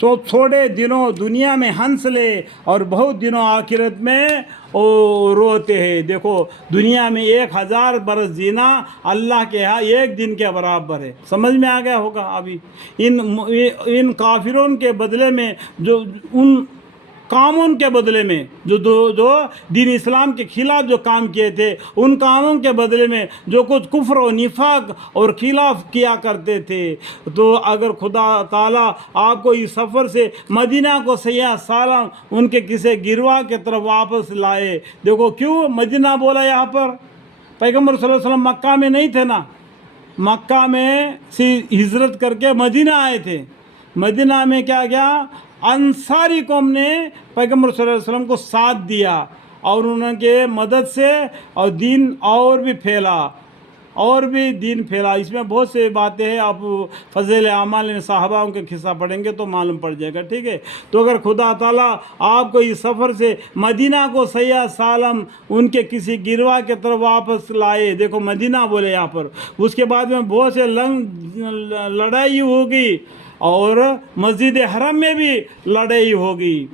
تھوڑے دنوں دنیا میں ہنس لے اور بہت دنوں آخرت میں روتے ہیں۔ دیکھو دنیا میں 1000 برس جینا اللہ کے ہاں 1 دن کے برابر ہے۔ سمجھ میں آ گیا ہوگا ابھی ان کافروں کے بدلے میں، جو ان کاموں کے بدلے میں جو دین اسلام کے خلاف جو کام کیے تھے، ان کاموں کے بدلے میں جو کچھ کفر و نفاق اور خلاف کیا کرتے تھے، تو اگر خدا تعالیٰ آپ کو اس سفر سے مدینہ کو سیاح سالم ان کے کسی گروا کی طرف واپس لائے۔ دیکھو کیوں مدینہ بولا یہاں پر؟ پیغمبر صلی اللہ علیہ وسلم مکہ میں نہیں تھے نا، مکہ میں سے ہجرت کر کے مدینہ آئے تھے۔ مدینہ میں کیا گیا؟ انصاری قوم نے پیغمبر صلی اللہ علیہ وسلم کو ساتھ دیا اور انہوں کے مدد سے اور دین اور بھی پھیلا۔ اس میں بہت سے باتیں ہیں، آپ فضائل اعمال میں صحابہ کے قصہ پڑھیں گے تو معلوم پڑ جائے گا، ٹھیک ہے؟ تو اگر خدا تعالیٰ آپ کو اس سفر سے مدینہ کو سیاح سالم ان کے کسی گروا کی طرف واپس لائے، دیکھو مدینہ بولے یہاں پر، اس کے بعد میں بہت سے لڑائی ہوگی اور مسجد حرم میں بھی لڑائی ہوگی۔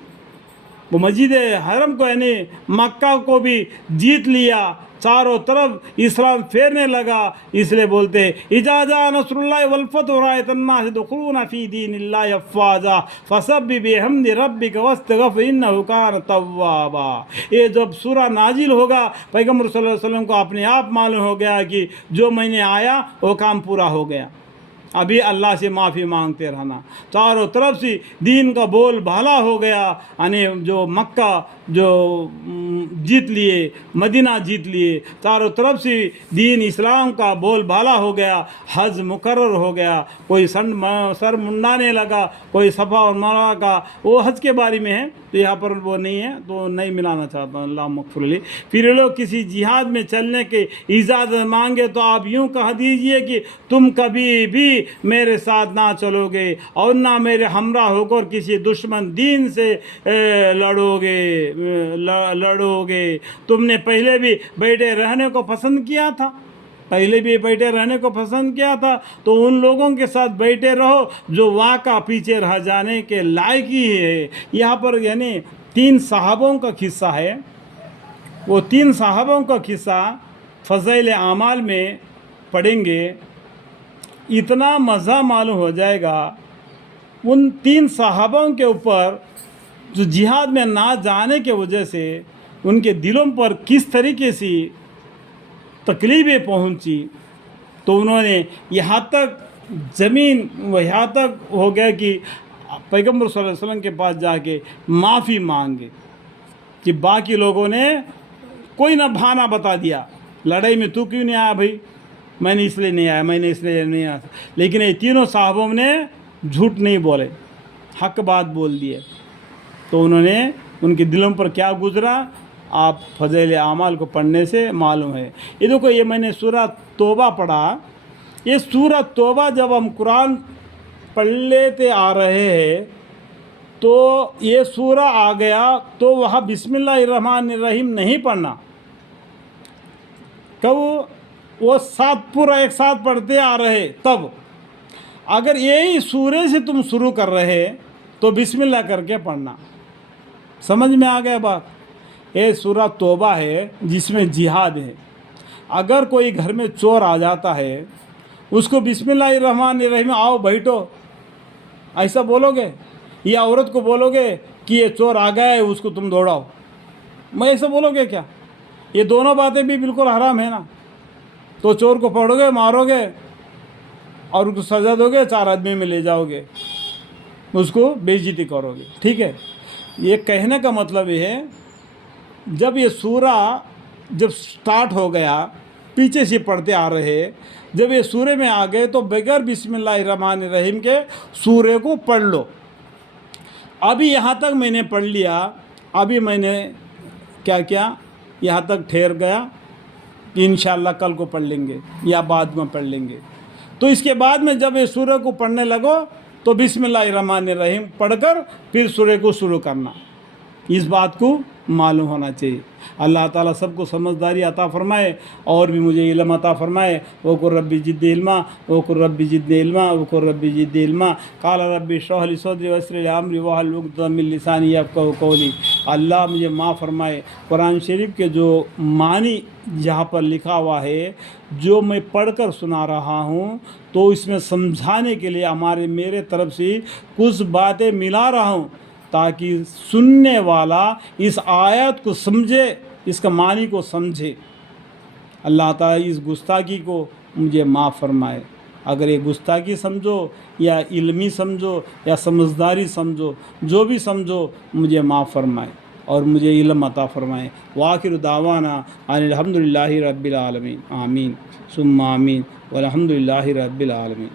وہ مسجد حرم کو یعنی مکہ کو بھی جیت لیا، چاروں طرف اسلام پھیرنے لگا، اس لیے بولتے ہیں اذا جاء نصر اللہ والفتح ورأيت الناس يدخلون في دين الله افواجا فسبح بحمد ربك واستغفر انه كان توابا۔ یہ جب سورہ نازل ہوگا پیغمبر صلی اللہ علیہ وسلم کو اپنے آپ معلوم ہو گیا کہ جو میں نے آیا وہ کام پورا ہو گیا، ابھی اللہ سے معافی مانگتے رہنا۔ چاروں طرف سے دین کا بول بالا ہو گیا، یعنی جو مکہ جو جیت لیے، مدینہ جیت لیے، چاروں طرف سے دین اسلام کا بول بالا ہو گیا، حج مقرر ہو گیا، کوئی سر منڈانے لگا، کوئی صفا اور مروہ کا، وہ حج کے بارے میں ہے تو یہاں پر وہ نہیں ہے تو نہیں ملانا چاہتا ہوں، اللہ مغفر لی۔ پھر لوگ کسی جہاد میں چلنے کے اجازت مانگے تو آپ یوں کہہ دیجئے کہ تم کبھی بھی میرے ساتھ نہ چلو گے اور نہ میرے ہمراہ ہو کر کسی دشمن دین سے لڑو گے۔ تم نے پہلے بھی بیٹھے رہنے کو پسند کیا تھا، تو ان لوگوں کے ساتھ بیٹھے رہو جو واقعہ پیچھے رہ جانے کے لائق ہی ہے۔ یہاں پر یعنی 3 صحابوں کا قصہ ہے، وہ 3 صحابوں کا قصہ فضائل اعمال میں پڑھیں گے، اتنا مزہ معلوم ہو جائے گا۔ ان 3 صحابوں کے اوپر جو جہاد میں نہ جانے کے وجہ سے ان کے دلوں پر کس طریقے سے تکلیفیں پہنچی، تو انہوں نے یہاں تک یہاں تک ہو گیا کہ پیغمبر صلی اللہ علیہ وسلم کے پاس جا کے معافی مانگے کہ باقی لوگوں نے کوئی نہ بہانہ بتا دیا، لڑائی میں تو کیوں نہیں آیا بھائی؟ میں نے اس لیے نہیں آیا، لیکن یہ تینوں صحابوں نے جھوٹ نہیں بولے، حق بات بول دیے۔ تو انہوں نے ان کے دلوں پر کیا گزرا آپ فضائل اعمال کو پڑھنے سے معلوم ہے۔ یہ دیکھو، یہ میں نے سورہ توبہ پڑھا، یہ سورہ توبہ جب ہم قرآن پڑھ لیتے آ رہے ہیں تو یہ سورہ آ گیا تو وہاں بسم اللہ الرحمن الرحیم نہیں پڑھنا، وہ پورا ایک ساتھ پڑھتے آ رہے۔ تب اگر یہی سورے سے تم شروع کر رہے تو بسم اللہ کر کے پڑھنا۔ سمجھ میں آ گیا بات؟ یہ سورہ توبہ ہے جس میں جہاد ہے۔ اگر کوئی گھر میں چور آ جاتا ہے، اس کو بسم اللہ الرحمن الرحیم آؤ بیٹھو ایسا بولو گے، یا عورت کو بولو گے کہ یہ چور آ گیا ہے اس کو تم دوڑاؤ، میں ایسا بولو گے کیا؟ یہ دونوں باتیں بھی بالکل حرام ہے نا۔ تو چور کو پکڑو گے، مارو گے اور اس کو سزا دو گے، 4 آدمی میں لے جاؤ گے، اس کو بے عزتی کرو گے، ٹھیک ہے؟ یہ کہنے کا مطلب یہ ہے، جب یہ سورہ جب سٹارٹ ہو گیا، پیچھے سے پڑھتے آ رہے، جب یہ سورے میں آ گئے تو بغیر بسم اللہ الرحمن الرحیم کے سورے کو پڑھ لو۔ ابھی یہاں تک میں نے پڑھ لیا، ابھی میں نے کیا یہاں تک ٹھہر گیا کہ انشاءاللہ کل کو پڑھ لیں گے یا بعد میں پڑھ لیں گے۔ تو اس کے بعد میں جب یہ سورہ کو پڑھنے لگو تو بسم اللہ الرحمن الرحیم پڑھ کر پھر سورہ کو شروع کرنا۔ اس بات کو معلوم ہونا چاہیے۔ اللہ تعالیٰ سب کو سمجھداری عطا فرمائے اور بھی مجھے علم عطا فرمائے۔ وقل ربی زدنی علما وقل ربی زدنی علما وقل ربی زدنی علما قال ربی اشرح لی صدری ویسر لی امری واحلل عقدۃ من لسانی یفقہوا قولی۔ اللہ مجھے معاف فرمائے۔ قرآن شریف کے جو معنی جہاں پر لکھا ہوا ہے، جو میں پڑھ کر سنا رہا ہوں، تو اس میں سمجھانے کے لیے میرے طرف سے کچھ باتیں ملا رہا ہوں تاکہ سننے والا اس آیت کو سمجھے، اس کا معنی کو سمجھے۔ اللہ تعالیٰ اس گستاخی کو مجھے معاف فرمائے۔ اگر یہ گستاخی سمجھو یا علمی سمجھو یا سمجھداری سمجھو، جو بھی سمجھو، مجھے معاف فرمائے اور مجھے علم عطا فرمائے۔ وآخر دعوانا ان الحمد للہ رب العالمین، آمین ثم آمین والحمد للہ رب العالمین۔